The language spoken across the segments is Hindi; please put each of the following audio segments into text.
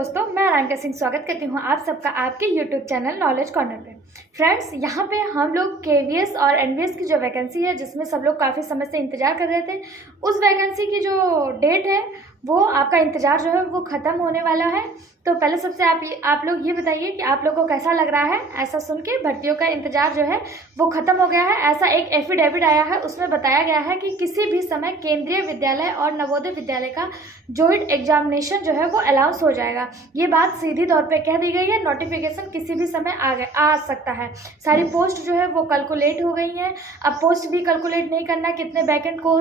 दोस्तों, मैं आरांका सिंह स्वागत करती हूँ आप सबका आपके YouTube चैनल नॉलेज कॉर्नर पे। फ्रेंड्स, यहाँ पे हम लोग केवीएस और एनवीएस की जो वैकेंसी है, जिसमें सब लोग काफ़ी समय से इंतजार कर रहे थे, उस वैकेंसी की जो डेट है वो आपका इंतज़ार जो है वो ख़त्म होने वाला है। तो पहले सबसे आप लोग ये बताइए कि आप लोगों को कैसा लग रहा है ऐसा सुन के। भर्तियों का इंतज़ार जो है वो ख़त्म हो गया है, ऐसा एक एफिडेविट आया है, उसमें बताया गया है कि किसी भी समय केंद्रीय विद्यालय और नवोदय विद्यालय का जॉइंट एग्जामिनेशन जो है वो अनाउंस हो जाएगा। ये बात सीधी तौर पे कह दी गई है। नोटिफिकेशन किसी भी समय आ सकता है। सारी पोस्ट जो है वो कैलकुलेट हो गई हैं। अब पोस्ट भी कैलकुलेट नहीं करना, कितने वैकेंट को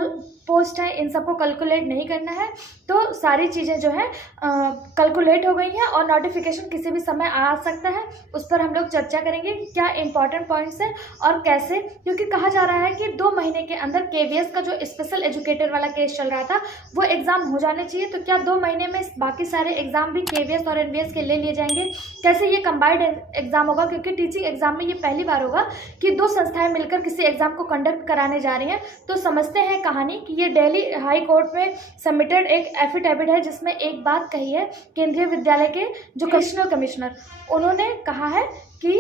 पोस्ट है इन सबको कैलकुलेट नहीं करना है। तो सारी चीज़ें जो है कैलकुलेट हो गई हैं और नोटिफिकेशन किसी भी समय आ सकता है। उस पर हम लोग चर्चा करेंगे क्या इंपॉर्टेंट पॉइंट्स है और कैसे, क्योंकि कहा जा रहा है कि 2 महीने के अंदर केवीएस का जो स्पेशल एजुकेटर वाला केस चल रहा था वो एग्ज़ाम हो जाने चाहिए। तो क्या 2 महीने में बाकी सारे एग्ज़ाम भी केवीएस और एनवीएस के ले लिए जाएंगे? कैसे ये कंबाइंड एग्ज़ाम होगा? क्योंकि टीचिंग एग्ज़ाम में ये पहली बार होगा कि 2 संस्थाएं मिलकर किसी एग्ज़ाम को कंडक्ट कराने जा रही हैं। तो समझते हैं कहानी कि ये दिल्ली हाई कोर्ट में सबमिटेड एक एफिडेविट है, जिसमें एक बात कही है केंद्रीय विद्यालय के जो कमिश्नर उन्होंने कहा है कि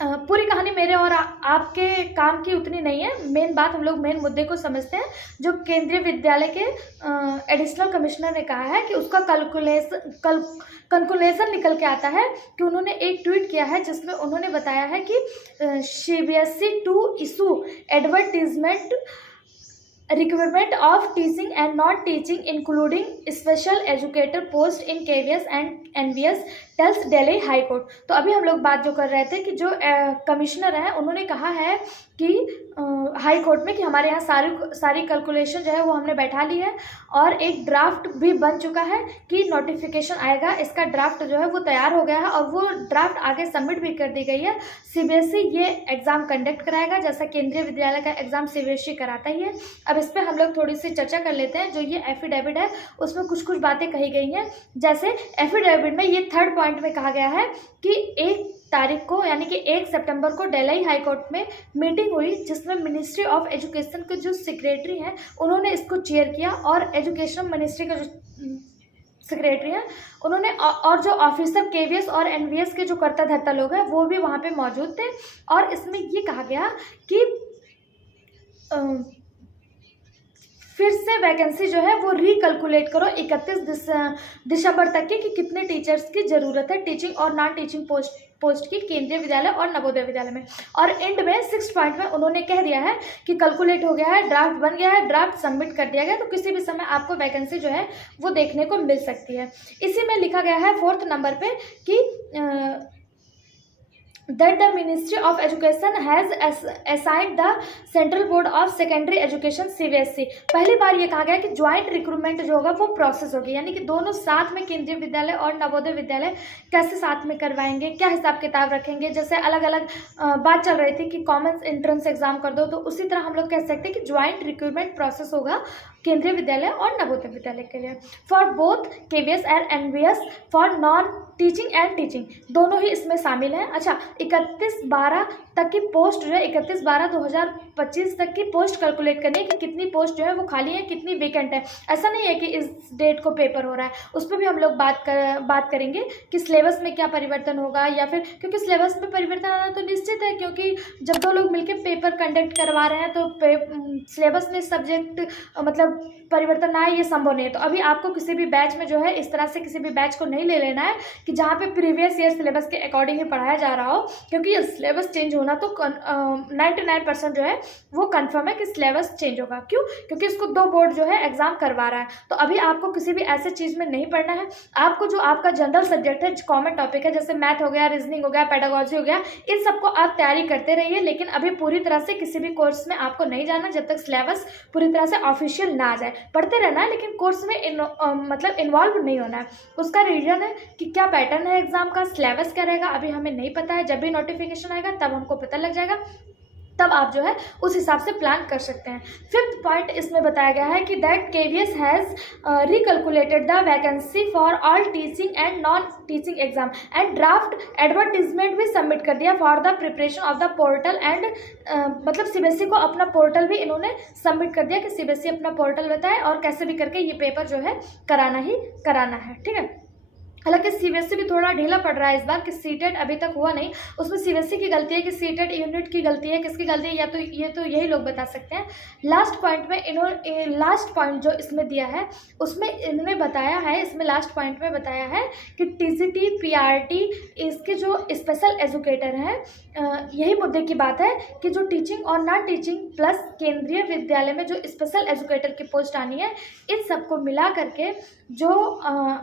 पूरी कहानी मेरे और आपके काम की उतनी नहीं है। मेन बात हम लोग मेन मुद्दे को समझते हैं। जो केंद्रीय विद्यालय के एडिशनल कमिश्नर ने कहा है कि उसका कंक्लूजन निकल के आता है कि उन्होंने एक ट्वीट किया है जिसमें उन्होंने बताया है कि CBSE to issue advertisement requirement of teaching and not teaching including special educator post in KVS and NVS tells Delhi High Court। तो अभी हम लोग बात जो कर रहे थे कि जो कमिश्नर हैं उन्होंने कहा है कि हाई कोर्ट में कि हमारे यहाँ सारी कैलकुलेशन जो है वो हमने बैठा ली है और एक ड्राफ्ट भी बन चुका है कि नोटिफिकेशन आएगा। इसका ड्राफ्ट जो है वो तैयार हो गया है और वो ड्राफ्ट आगे सबमिट भी कर दी गई है। CBSE ये एग्ज़ाम कंडक्ट कराएगा, जैसा केंद्रीय विद्यालय का एग्ज़ाम CBSE कराता ही है। अब इस पर हम लोग थोड़ी सी चर्चा कर लेते हैं। जो ये एफिडेविट है उसमें कुछ बातें कही गई हैं। जैसे एफिडेविट में ये 3rd पॉइंट में कहा गया है कि 1 तारीख को यानी कि 1 सितंबर को दिल्ली हाई कोर्ट में मीटिंग हुई, जिसमें मिनिस्ट्री ऑफ एजुकेशन के जो सेक्रेटरी हैं उन्होंने इसको चेयर किया और एजुकेशन मिनिस्ट्री का जो सेक्रेटरी हैं उन्होंने और जो ऑफिसर केवीएस और एनवीएस के जो कर्ता धर्ता लोग हैं वो भी वहाँ पे मौजूद थे। और इसमें ये कहा गया कि फिर से वैकेंसी जो है वो रिकैलकुलेट करो 31 दिसंबर तक की कि कितने टीचर्स की ज़रूरत है टीचिंग और नॉन टीचिंग पोस्ट की केंद्रीय विद्यालय और नवोदय विद्यालय में। और एंड में 6th पॉइंट में उन्होंने कह दिया है कि कैलकुलेट हो गया है, ड्राफ्ट बन गया है, ड्राफ्ट सबमिट कर दिया गया, तो किसी भी समय आपको वैकेंसी जो है वो देखने को मिल सकती है। इसी में लिखा गया है 4th नंबर पे कि that the Ministry of Education has assigned the Central Board of Secondary Education CBSE। पहली बार ये कहा गया कि ज्वाइंट रिक्रूटमेंट जो होगा वो प्रोसेस होगी, यानी कि दोनों साथ में केंद्रीय विद्यालय और नवोदय विद्यालय कैसे साथ में करवाएंगे, क्या हिसाब किताब रखेंगे। जैसे अलग अलग बात चल रही थी कि कॉमन एंट्रेंस एग्जाम कर दो, तो उसी तरह हम लोग कह सकते हैं कि ज्वाइंट रिक्रूटमेंट प्रोसेस होगा केंद्रीय विद्यालय और नवोदय विद्यालय के लिए for both KVS and NVS for non teaching and teaching, दोनों ही इसमें शामिल हैं। अच्छा, 31/12 तक की पोस्ट जो है 31/12/2025 तक की पोस्ट कैलकुलेट करनी है कि कितनी पोस्ट जो है वो खाली है, कितनी वेकेंट है। ऐसा नहीं है कि इस डेट को पेपर हो रहा है, उस पर भी हम लोग बात करेंगे कि सिलेबस में क्या परिवर्तन होगा, या फिर क्योंकि सिलेबस में परिवर्तन आना तो निश्चित है, क्योंकि जब 2 लोग मिलकर पेपर कंडक्ट करवा रहे हैं तो सिलेबस में सब्जेक्ट मतलब परिवर्तन ना आए ये संभव नहीं है। तो अभी आपको किसी भी बैच में जो है इस तरह से किसी भी बैच को नहीं ले लेना है कि जहाँ पे प्रीवियस ईयर सिलेबस के अकॉर्डिंग ही पढ़ाया जा रहा हो, क्योंकि ये सिलेबस चेंज होना तो 99% जो है वो कंफर्म है कि सिलेबस चेंज होगा। क्यों? क्योंकि इसको 2 बोर्ड जो है एग्जाम करवा रहा है। तो अभी आपको किसी भी ऐसे चीज़ में नहीं पढ़ना है। आपको जो आपका जनरल सब्जेक्ट है, कॉमन टॉपिक है, जैसे मैथ हो गया, रीजनिंग हो गया, पेडागोजी हो गया, इन सबको आप तैयारी करते रहिए। लेकिन अभी पूरी तरह से किसी भी कोर्स में आपको नहीं जाना जब तक सिलेबस पूरी तरह से ऑफिशियल ना आ जाए। पढ़ते रहना है लेकिन कोर्स में मतलब इन्वॉल्व नहीं होना है। उसका रीजन है कि क्या पैटर्न है एग्जाम का, सिलेबस क्या रहेगा, अभी हमें नहीं पता है। जब भी नोटिफिकेशन आएगा तब हमको पता लग जाएगा, तब आप जो है उस हिसाब से प्लान कर सकते हैं। 5th पॉइंट इसमें बताया गया है कि that KVS has recalculated the vacancy for all teaching and non teaching exam and draft advertisement भी सबमिट कर दिया for the preparation of the portal and मतलब CBSE को अपना पोर्टल भी इन्होंने सबमिट कर दिया कि CBSE अपना पोर्टल बताए और कैसे भी करके ये पेपर जो है कराना ही कराना है। ठीक है, हालांकि सीबीएसई भी थोड़ा ढीला पड़ रहा है इस बार कि सीटेट अभी तक हुआ नहीं, उसमें सीबीएसई की गलती है कि सीटेट यूनिट की गलती है, किसकी गलती है, या तो ये तो यही लोग बता सकते हैं। लास्ट पॉइंट में इन्होंने लास्ट पॉइंट जो इसमें दिया है उसमें इन्होंने बताया है, इसमें लास्ट पॉइंट में बताया है कि टीजीटी पीआरटी इसके जो स्पेशल एजुकेटर हैं, यही मुद्दे की बात है कि जो टीचिंग और नॉन टीचिंग प्लस केंद्रीय विद्यालय में जो स्पेशल एजुकेटर की पोस्ट आनी है, इन सबको मिला करके जो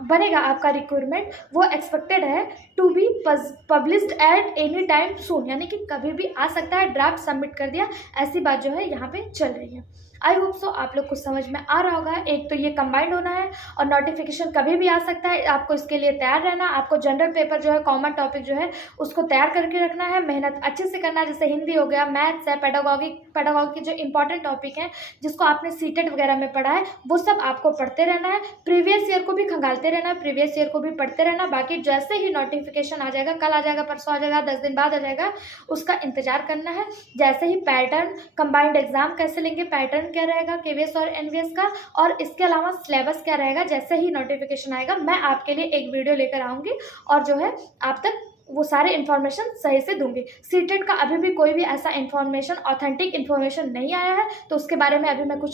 बनेगा आपका रिक्रूटमेंट वो एक्सपेक्टेड है to be published at any time soon, यानी कि कभी भी आ सकता है। ड्राफ्ट सबमिट कर दिया, ऐसी बात जो है यहाँ पे चल रही है। आई होप सो आप लोग को समझ में आ रहा होगा। एक तो ये कंबाइंड होना है और नोटिफिकेशन कभी भी आ सकता है, आपको इसके लिए तैयार रहना। आपको जनरल पेपर जो है, कॉमन टॉपिक जो है उसको तैयार करके रखना है, मेहनत अच्छे से करना है। जैसे हिंदी हो गया, मैथ्स है, पेडागॉगी जो इंपॉर्टेंट टॉपिक है जिसको आपने सीटेट वगैरह में पढ़ा है वो सब आपको पढ़ते रहना है। प्रीवियस ईयर को भी खंगालते रहना है, प्रीवियस ईयर को भी पढ़ते रहना। बाकी जैसे ही नोटिफिकेशन आ जाएगा, कल आ जाएगा, परसों आ जाएगा, 10 दिन बाद आ जाएगा, उसका इंतजार करना है। जैसे ही पैटर्न, कंबाइंड एग्जाम कैसे लेंगे, पैटर्न क्या रहेगा केवीएस और एनवीएस का, और इसके अलावा सिलेबस क्या रहेगा, जैसे ही नोटिफिकेशन आएगा मैं आपके लिए एक वीडियो लेकर आऊँगी और जो है आप तक वो सारे इन्फॉर्मेशन सही से दूंगी। सीटेट का अभी भी कोई भी ऐसा इन्फॉर्मेशन, ऑथेंटिक इन्फॉर्मेशन नहीं आया है, तो उसके बारे में अभी मैं कुछ